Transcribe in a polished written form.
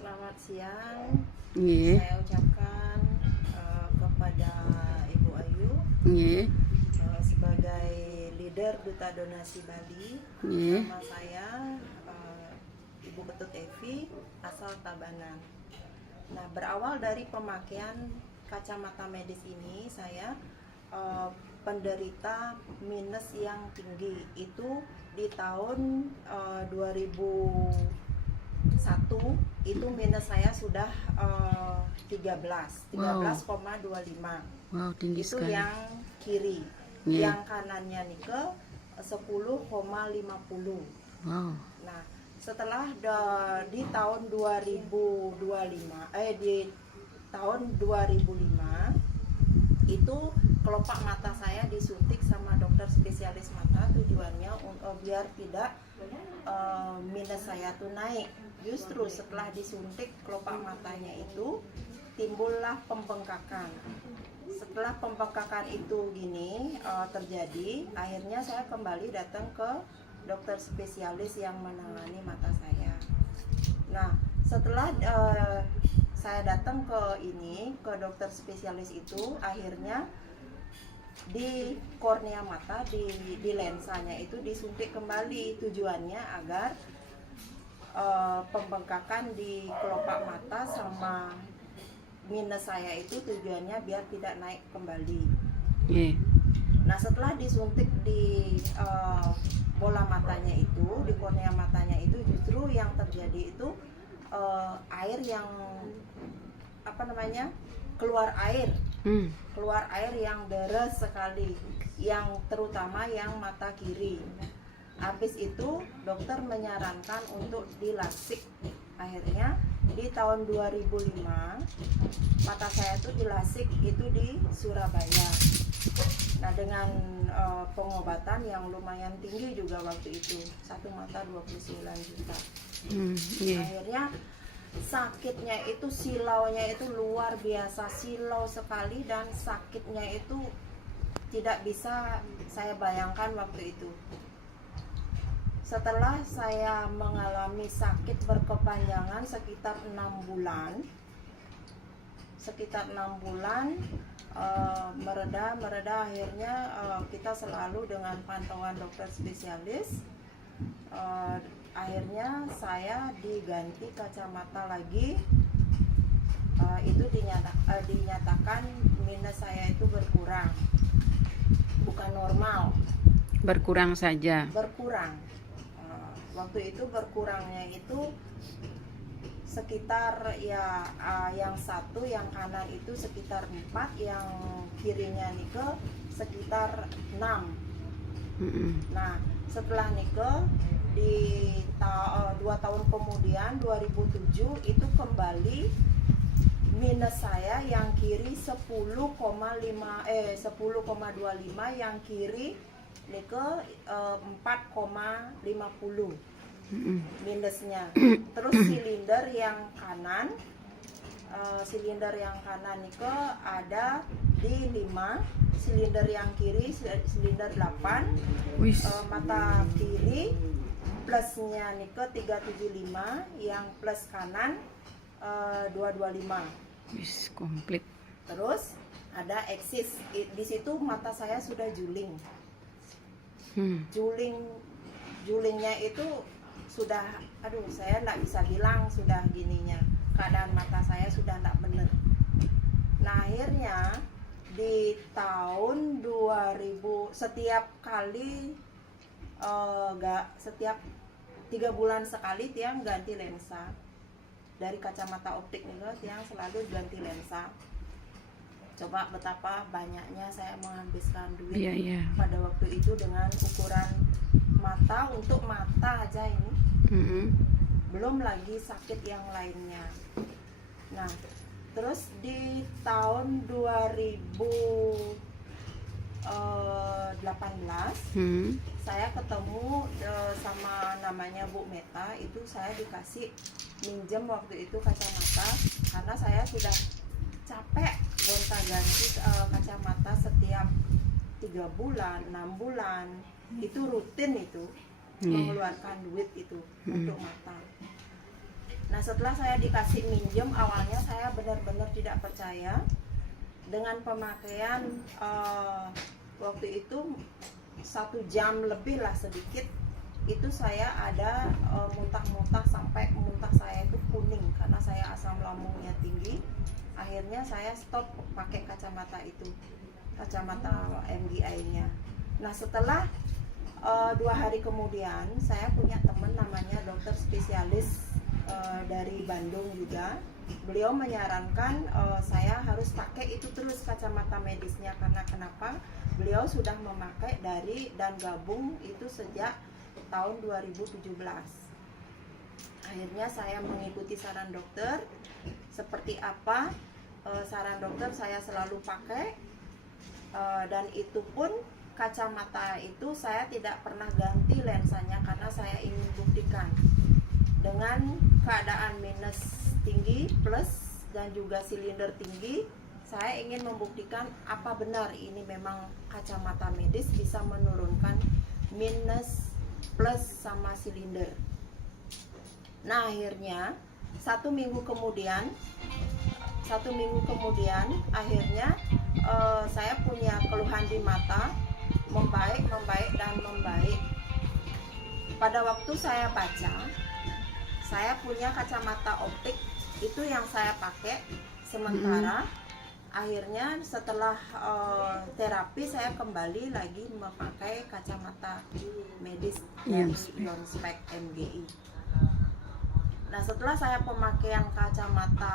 Selamat siang. Nggih, Saya ucapkan kepada Ibu Ayu nggih, sebagai leader Duta Donasi Bali. nggih. Nama saya Ibu Ketut Evi, asal Tabanan. Nah, berawal dari pemakaian kacamata medis ini, saya penderita minus yang tinggi. Itu di tahun 2001 itu minus saya sudah 13,25. Wow, tinggi Itu sekali. yang kiri. Nggih. Yang kanannya nih 10,50. Wow. Nah, setelah di tahun 2025 di tahun 2005 itu kelopak mata saya disuntik sama dokter spesialis mata, tujuannya biar tidak minus saya tuh naik. Justru setelah disuntik kelopak matanya itu timbullah pembengkakan. Setelah pembengkakan itu terjadi, akhirnya saya kembali datang ke dokter spesialis yang menangani mata saya. Nah, setelah saya datang ke dokter spesialis itu, akhirnya di kornea mata, di lensanya itu disuntik kembali, tujuannya agar pembengkakan di kelopak mata sama minus saya itu tujuannya biar tidak naik kembali. Nggih. Nah, setelah disuntik di bola matanya itu, di kornea matanya itu, justru yang terjadi itu air yang keluar air yang deras sekali, yang terutama yang mata kiri. Habis itu dokter menyarankan untuk dilasik. Akhirnya di tahun 2005 mata saya itu dilasik itu di Surabaya. Nah, dengan pengobatan yang lumayan tinggi juga waktu itu, satu mata 29 juta. Yeah. Akhirnya sakitnya itu, silaunya itu luar biasa, silau sekali, dan sakitnya itu tidak bisa saya bayangkan waktu itu. Setelah saya mengalami sakit berkepanjangan sekitar 6 bulan, mereda, akhirnya kita selalu dengan pantauan dokter spesialis. Akhirnya saya diganti kacamata lagi. Itu dinyatakan minus saya itu berkurang, bukan normal, Berkurang saja. berkurang. Waktu itu berkurangnya itu sekitar yang satu, yang kanan itu sekitar 4, yang kirinya sekitar 6. Nah, setelah di 2 tahun kemudian 2007 itu kembali minus saya, yang kiri 10,25, yang kiri 4,50 minusnya. Terus silinder yang kanan ada di 5, silinder yang kiri silinder 8. Mata kiri plusnya 375, yang plus kanan 225. Komplit. Terus ada eksis. Di situ mata saya sudah juling. Julingnya itu sudah, saya nggak bisa bilang sudah gininya, keadaan mata saya sudah nggak bener. Nah, akhirnya di tahun 2000 setiap 3 bulan sekali tiang ganti lensa. Dari kacamata optik tiang selalu ganti lensa. Coba betapa banyaknya saya menghabiskan duit pada waktu itu dengan ukuran mata, untuk mata aja ini. Belum lagi sakit yang lainnya. Nah, terus di tahun 2018 saya ketemu sama namanya Bu Meta. Itu saya dikasih minjem waktu itu kacamata, karena saya sudah capek gonta-ganti kacamata setiap 3 bulan, 6 bulan. Itu rutin itu mengeluarkan duit itu untuk mata. Nah, Nah, setelah saya dikasih minjem, awalnya saya benar-benar tidak percaya dengan pemakaian waktu itu 1 jam lebih lah sedikit, itu saya ada muntah-muntah sampai muntah saya itu kuning karena saya asam lambungnya tinggi. Akhirnya saya stop pakai kacamata itu, kacamata MGI-nya. Nah, setelah 2 hari kemudian saya punya teman namanya dokter spesialis dari Bandung juga. Beliau menyarankan saya harus pakai itu terus kacamata medisnya, karena kenapa? Beliau sudah memakai dari dan gabung itu sejak tahun 2017. Akhirnya saya mengikuti saran dokter. Seperti apa saran dokter saya selalu pakai, dan itu pun kacamata itu saya tidak pernah ganti lensanya karena saya ingin buktikan dengan keadaan minus tinggi, plus dan juga silinder tinggi. Saya ingin membuktikan apa benar ini memang kacamata medis bisa menurunkan minus, plus sama silinder. Nah, akhirnya 1 minggu kemudian akhirnya saya punya keluhan di mata membaik dan membaik. Pada waktu saya baca, saya punya kacamata optik itu yang saya pakai sementara. Akhirnya setelah terapi saya kembali lagi memakai kacamata medis dari Lonspec MGI. Nah, setelah saya pemakaian kacamata